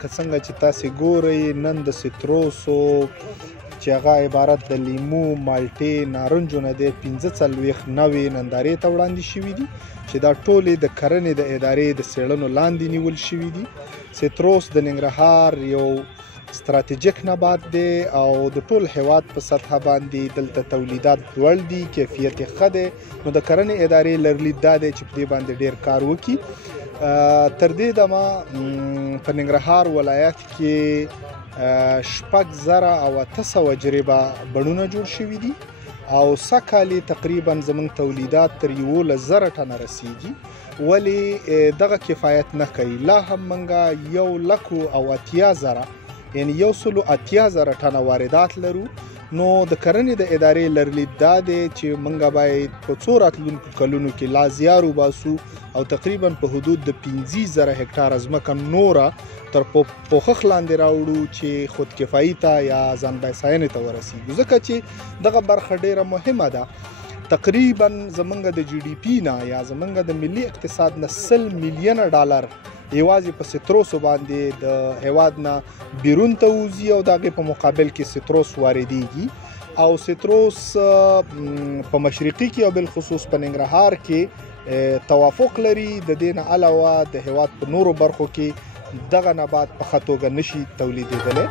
که څنګه چې تاسې ګورئ نن د سیتروسو چې هغه عبارت د لیمو، مالټې، نارنجو نه دی 45 نوې نندارې ته وړاندې شوي دي چې دا ټولې د کرنې د ادارې د څېړنو لاندې نیول شوي دي. سیتروس د ننګرهار یو ستراتیجیک نبات دی او د ټول هیواد په سطحه باندې دلته تولیدات لوړ دي، کیفیت یې ښه دی. نو د کرنې ادارې لرلید دا دی چې په دې باندې ډېر کار وکړي. تر دې دمه په ننګرهار ولایت کې 6,800 جریبه بڼونه جوړ شوي دي او سږکال تقریبا زموږ تولیدات تر 11,000 ټنه رسیږي. ولې دغه کفایت نه کوي؟ لا هم موږ 1,80,000 یعنی 180,000 ټنه واردات لرو. نو د کرنې د ادارې لرلید دا دی چې موږ باید په څو راتلونکو کلونو کې لا زیار وباسو او تقریبا په حدود د 15,000 هکټاره ځمکه نوره تر پوښښ لاندې راوړو چې خودکفایي ته یا ځان بسیاینې ته ورسیږو، ځکه چې دغه برخه ډیره مهمه ده. تقریبا زمونږ د جی ډي پی نه یا زمونږ د ملي اقتصاد نه 100 میلیونه ډالر یوازې په سیتروسو باندې د هیواد نه بیرون ته وځي او د هغې په مقابل کې سیتروس واردېږي. او سیتروس په مشرقي کې او بالخصوص په ننګرهار کې توافق لري. د دې نه علاوه د هیواد په نورو برخو کې دغه نبات په ښه توګه نشي تولیدېدلی.